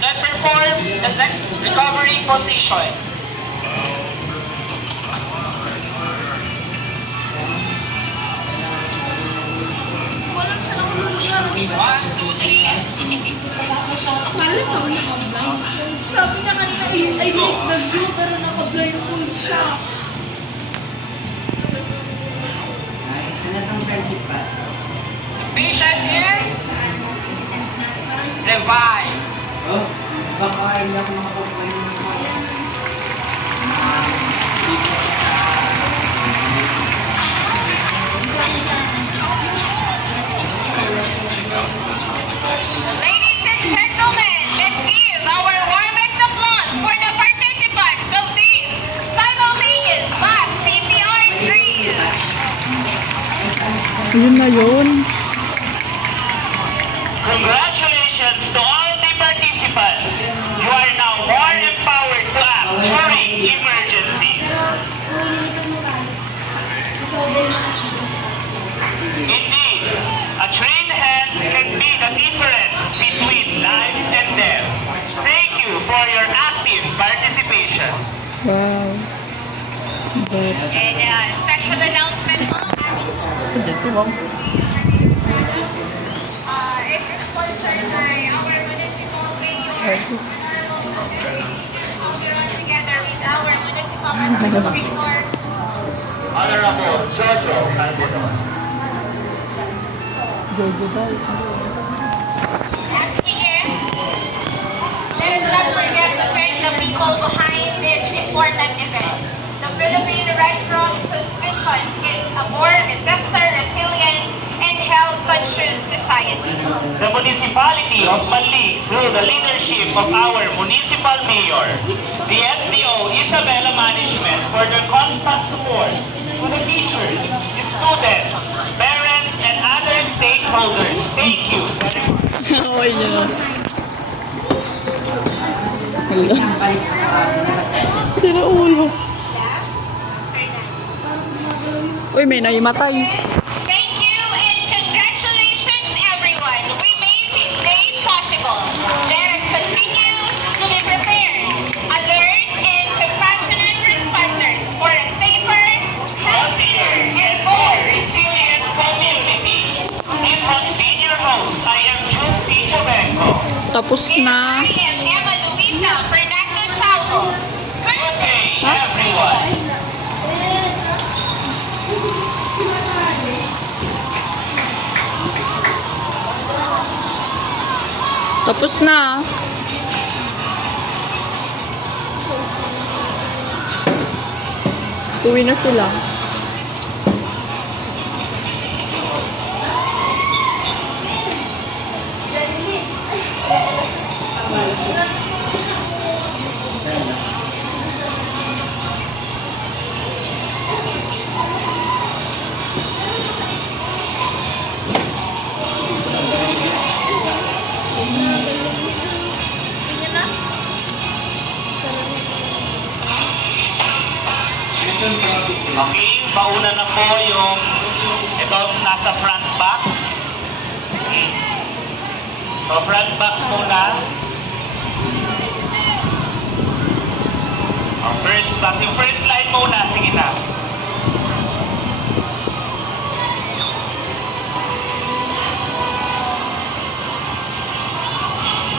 Then perform the next recovery position. One, two, three. Sabi niya kanina, I like the view, pero naka-blindfold siya. Ano tong friendship pa? The patient is revived. Oh, baka hindi ako makakuha yung Ladies and gentlemen, let's give our warmest applause for the participants of this simultaneous mass CPR drill. Yun na yun. Congratulations to all the participants. You are now more empowered to act during emergencies. Indeed, a trained hand can be the difference between life and death. Thank you for your active participation. Wow. But, And special announcement po. It's sponsored by our municipal mayor. All we run together with our municipal administrator. Honorable Jojo Jojo daw. As we end, let us not forget to thank the people behind this important event. The Philippine Red Cross, whose mission is a more disaster-resilient and health-conscious society. The municipality of Manlig, through the leadership of our municipal mayor, the SDO Isabela Management, for their constant support to the teachers, the students, parents, and other stakeholders. Thank you. Oh, yeah. Hello. Sira ulo. Uy, may naimatay. Thank you and congratulations everyone. We made this day possible. Let us continue to be prepared, alert, and compassionate responders for a safer, Healthier and more resilient community. This has been your host. I am Junsi Jovenco. Tapos and na. I am Emma Luisa Fernando Salvo. Good day, Everyone. Tapos na. Uwi na sila. Okay, bauna na po yung ito nasa front box. Okay. So front box muna. First box, yung first line muna, sige na.